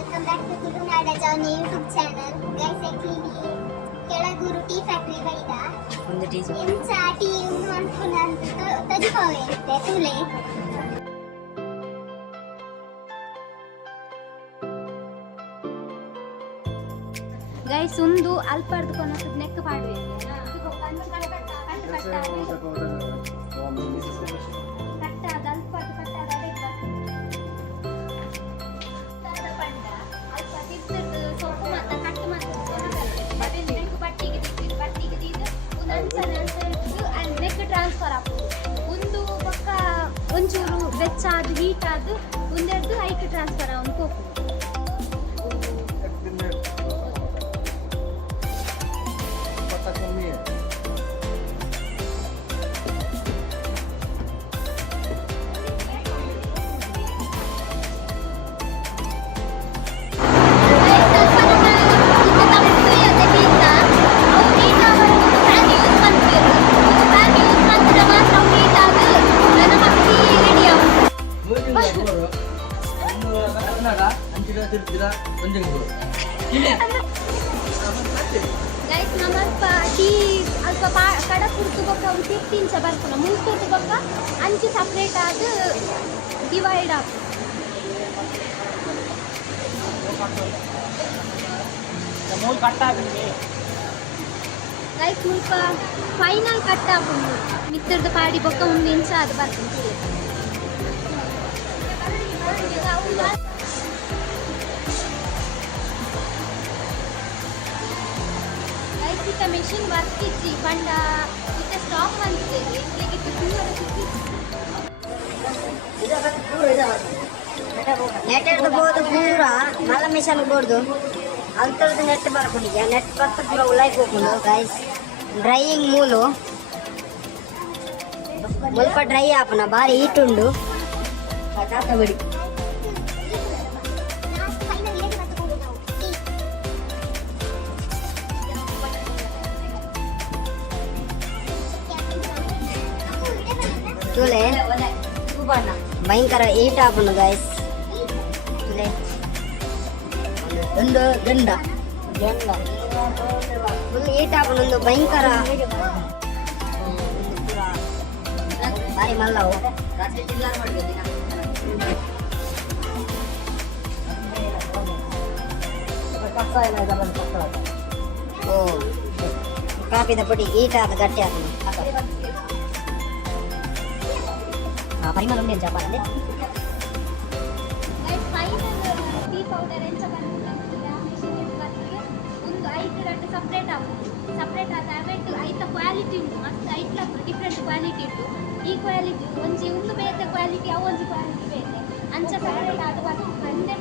welcome back to Tulunada Journey YouTube channel. Guys, actually Kelagur tea factory ಬೈದ ಒಂದು tea ಎಂಚ tea ಉಂಡು ಅನ್ಕೊಂಡ ತಜುಪವೆ ತೂಲೆ ಗೈಸ್ ಒಂದು ಅಲ್ಪ ಅರ್ಧಕೊಂಡು ನೆಕ್ ಪಾಡುವೆ ಟ್ರಾನ್ಸ್ಫರ್ ಆಗ್ತದೆ ಒಂದು ಪಕ್ಕ ಒಂಚೂರು ಬೆಚ್ಚ ಅದು ಹೀಟ್ ಆದು ಒಂದೆರಡು ಹೈಕ್ ಟ್ರಾನ್ಸ್ಫರ್ ಅವನು ಹೋಗ್ತದೆ ಗೈಸ್ ನಮ್ಮಲ್ಪ ಟೀ ಅಲ್ಪ ಕಡ ಕುರ್ತು ಬೊಕ್ಕ ಒಂದು 15 ಬರ್ತಾನ ಮುಂಚೆ ಬೊಕ್ಕ ಅಂಚು ಸಪ್ರೇಟ್ ಆದ ಡಿವೈಡ್ ಆಗ ಗೈಸ್ ಮುಲ್ಪ ಫೈನಲ್ ಕಟ್ ಆಪುಂಡು ಮಿತ್ತರ್ದ ಪಾಡಿ ಬೊಕ್ಕ ಒಂದು ಇಂಚ ಅದು ಬರ್ತದೆ ಮೆಷಿನ್ ವರ್ಕ್ ಇಚ್ಚಿ ಪಂಡ ಇತ್ತ ಸ್ಟಾಪ್ ಅಂತಿದ್ದೇವೆ ಇಲ್ಲಿಗಿತ್ತು ನೆಟ್ ಬೋದು ಪೂರ ಮಲ್ಲ ಮಿಷನ್ ಬೋರ್ದು ಅಂತರದ್ದು ನೆಟ್ ಬರ್ಕೊಂಡಿದ್ಯಾ ನೆಟ್ ಬರ್ತ ಪೂರ ಉಲಾಯ್ಕ್ ಹೋಗ್ಕೊಂಡು ಗೈಸ್ ಡ್ರೈಯಿಂಗ್ ಮೂಲು ಸ್ವಲ್ಪ ಡ್ರೈ ಆಪನ ಭಾರಿ ಹೀಟ್ ಉಂಡು ಬಿಡಿ ತುಲೆ ಭಯಂಕರ ಹೀಟ್ ಆಪನು ಗೈಸ್ ತುಲೆ ಒಂದು ಗಂಡ ಫುಲ್ ಹೀಟ್ ಆಪನು ಒಂದು ಭಯಂಕರ ಭಾರಿ ಮಲ್ಲವು ಓ ಕಾಪಿದ ಪುಡಿ ಹೀಟ್ ಆದ ಗಟ್ಟಿ ಆಪನು ಪರಿಮಳ ಉಂಡೆ ಜಪಾನದೆ ಟೀ ಪೌಡರ್ ಎಂಚ ಒಂದು ಐದು ಎರಡು ಸಪ್ರೇಟ್ ಆಗುತ್ತೆ ಸಪ್ರೇಟ್ ಆದ ಅವೆಂಟು ಐತ ಕ್ವಾಲಿಟಿ ಉಂಟು ಮಸ್ತ್ ಐಟ್ಲ ಡಿಫ್ರೆಂಟ್ ಕ್ವಾಲಿಟಿ ಉಂಟು ಈ ಕ್ವಾಲಿಟಿ ಒಂಜಿ ಒಂದು ಬೇತೆ ಕ್ವಾಲಿಟಿ ಅವು ಒಂಜಿ ಕ್ವಾಲಿಟಿ ಬೇತೆ ಅಂಚ ಸಪ್ರೇಟ್ ಆದ ಬಂದೆ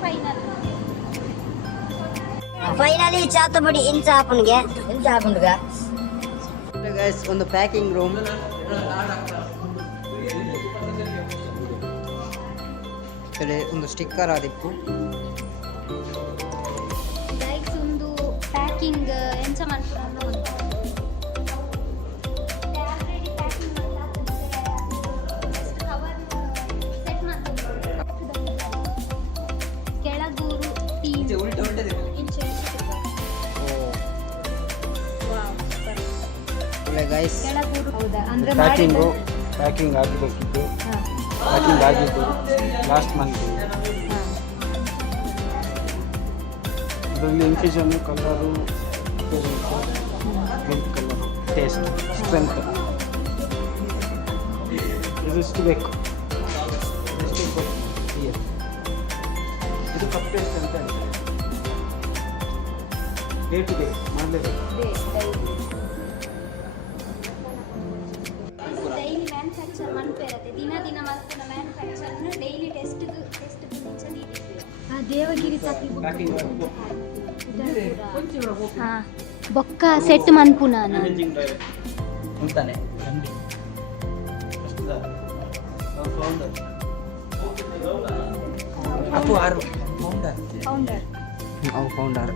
ಫೈನಲಿ ಚಾತುಬಡಿ ಇಂಚ ಆಪನ್ಗೆ ಇಂಚ ಆಪುಂಡುಗ ಗೈಸ್ ಒಂದು ಪ್ಯಾಕಿಂಗ್ ರೂಮ್ ಒಂದು ಸ್ಟಿಕ್ಕರ್ ಆದಿಪ್ಪು ಲೈಕ್ಸ್ ಒಂದು ಪ್ಯಾಕಿಂಗ್ ಎಂಚ ಮಾಡ್ಕೊಂಡು ಕೆಳಗೂರು ಟೀ ಗೈಸ್ ಕೆಳಗೂರು ಹೌದಾ ಅಂದ್ರೆ ಪ್ಯಾಕಿಂಗ್ ಆಗಬೇಕಿತ್ತು ಪ್ಯಾಕಿಂಗ್ ಆಗಿದ್ದು ಲಾಸ್ಟ್ ಮಂತ್ ಅದರಲ್ಲಿ infusion colour milk colour taste strength ಇದಿಷ್ಟು ಬೇಕು ಇದು ಕಪ್ ಟೇಸ್ಟ್ ಅಂತ ಹೇಳ್ತಾರೆ ಡೇ ಟು ಡೇ ಮಾಡಲೇಬೇಕು ಡೈಲಿ ಮ್ಯಾನುಫ್ಯಾಕ್ಚರ್ ಮಾಡ್ತಿರತ್ತೆ ದಿನ ದಿನ ಮಾಡ್ತಾನೆ ಮ್ಯಾನುಫ್ಯಾಕ್ಚರ್ನ ಡೈಲಿ ಟೆಸ್ಟ್ ದೇವಗಿರಿ ಬೊಕ್ಕ ಸೆಟ್ ಮನ್ಪುನ ಅಂತಾನೆ ಅಪ್ಪು ಆರು ಫೌಂಡರ್ ಫೌಂಡರ್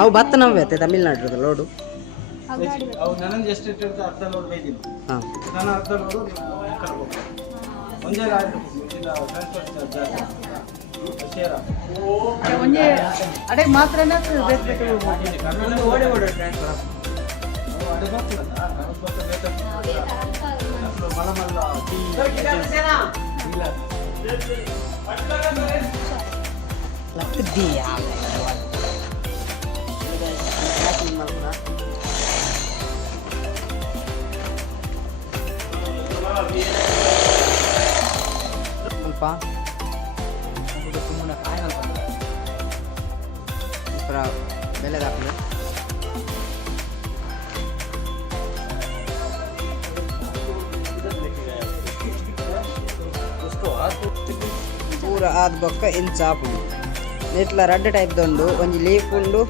ಅವು ಭತ್ತ ನವ್ವೆ ತಮಿಳ್ನಾಡು ಲೋಡು ಅವು ನನಗೆ ಎಷ್ಟು ಇಟ್ಟಿರ್ತಾರೆ ಅರ್ಧ ಲೋಡ್ ಬೈದಿನಿ ಹಾಂ ನಾನು ಅರ್ಧ ಲೋಡು ನೀವು ಕರ್ಬೋದು ಒಂದೇ ಆಯ್ತು ಮುಂದಿನ ಟ್ರಾನ್ಸ್ಪೋರ್ಟ್ ಚಾರ್ಜ್ ಶೇರ ಒಂದೇ ಅಡೆ ಮಾತ್ರನ ಕನ್ನಡ ಓಡೆ ಓಡೆ ಟ್ರಾನ್ಸ್ಫರ್ ಅಡೆ ಬರ್ತದಲ್ಲ ನಮಗೆ ಬೇಕಾದ್ರೆ ಮಲಮಲ್ಲ ಇಲ್ಲ ಪ್ಯಾಕಿಂಗ್ ಮಾಡ್ಬೋದ ಸ್ವಲ್ಪ ಸುಮ್ಮನೆ ಕಾಯಿನ ಒಂಥರ ಬೆಲೆಗೆ ಹಾಕಿದೆ ಪೂರ ಆದ ಬೊಕ್ಕ ಇನ್ನು ಚಾಪುಂಡು ನೆಟ್ಲ ರಡ್ಡ್ ಟೈಪ್ದು ಉಂಡು ಒಂಜಿ ಲೀಫ್ ಉಂಡು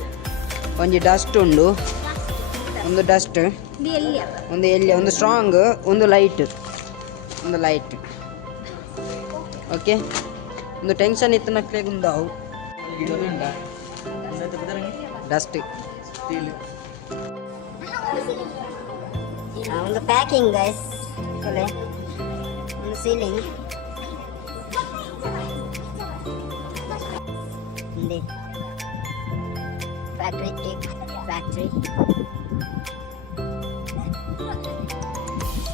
ಒಂಜಿ ಡಸ್ಟ್ ಉಂಡು ಒಂದು ಡಸ್ಟ್ ಒಂದು ಎಲ್ಲಿ ಒಂದು ಸ್ಟ್ರಾಂಗ್ ಒಂದು ಲೈಟ್ ಓಕೆ ಒಂದು ಟೆನ್ಷನ್ ಇತ್ತು ನಕ್ಲೆಗ್ ಉಂದಾವು ಡಸ್ಟ್ ಒಂದು ಪ್ಯಾಕಿಂಗ್ ಗೈಸ್ ಒಂದು ಸೀಲಿಂಗ್ ಫ್ಯಾಕ್ಟ್ರಿ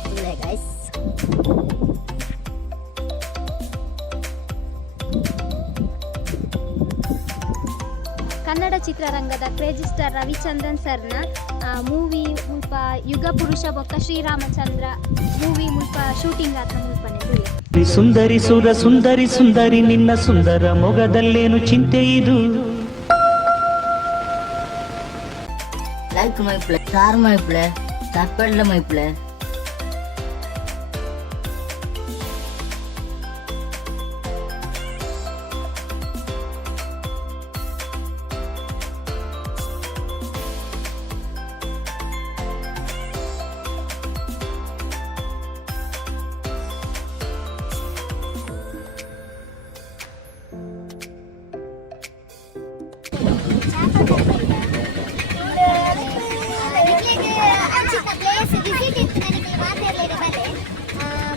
ಇಲ್ಲೇ ಗೈಸ್ ಕನ್ನಡ ಚಿತ್ರರಂಗದ ಕ್ರೇಜಿ ಸ್ಟಾರ್ ರವಿಚಂದ್ರನ್ ಸರ್ನ ಮೂವಿ ಮುಲ್ಪ ಯುಗ ಪುರುಷ ಬೊಕ್ಕ ಶ್ರೀರಾಮಚಂದ್ರ ಮೂವಿ ಮುಲ್ಪ ಶೂಟಿಂಗ್ ಆತ ಮುಲ್ಪನೆ ಗುರಿ ಸುಂದರಿ ಸುರ ಸುಂದರಿ ಸುಂದರಿ ನಿನ್ನ ಸುಂದರ ಮೊಗದಲ್ಲೇನು ಚಿಂತೆ ಇದು like my play star my play ತಪ್ಪಲ್ಲ ಮೈ ಪ್ಲೇ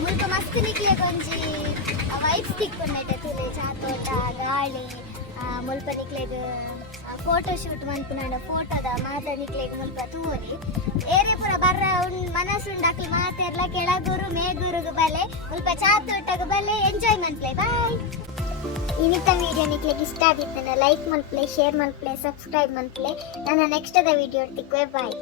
ಮುಲ್ಪ ಮಸ್ತ್ ನಿಕ್ಲೆಗ್ ಒಂಜಿ ವೈಬ್ಸ್ ತಿಕ್ಕೊಂಡೈತೆ ತುಲೆ ಚಾತೋಟ ಗಾಳಿ ಮುಲ್ಪ ನಿಕ್ಲೆಗ್ ಫೋಟೋ ಶೂಟ್ ಮನ್ಪುನಾಂಡ ಫೋಟೋದ ಮಾತ ನಿಕ್ಲೆಗ್ ಮುಲ್ಪ ತೂರಿ ಏರೆ ಪೂರ ಬರ್ರ ಮನಸ್ಸುಂಡು ಅಕ್ಲು ಮಾತೆರ್ಲ ಕೆಳಗೂರು ಮೇಗೂರುಗು ಬಲೆ ಮುಲ್ಪ ಚಾತೋಟಗು ಬಲೆ ಎಂಜಾಯ್ ಮನ್ಪ್ಲೆ ಬಾಯ್ ಇನ್ನಿತ ವಿಡಿಯೋ ನಿಕ್ಲೆಗ್ ಇಷ್ಟ ಆಗಿತ್ತು ಲೈಕ್ ಮನ್ಪ್ಲೆ ಶೇರ್ ಮನ್ಪ್ಲೆ ಸಬ್ಸ್ಕ್ರೈಬ್ ಮನ್ಪ್ಲೆ ನನ್ನ ನೆಕ್ಸ್ಟ್ ವಿಡಿಯೋ ತಿಕ್ವೆ ಬಾಯ್.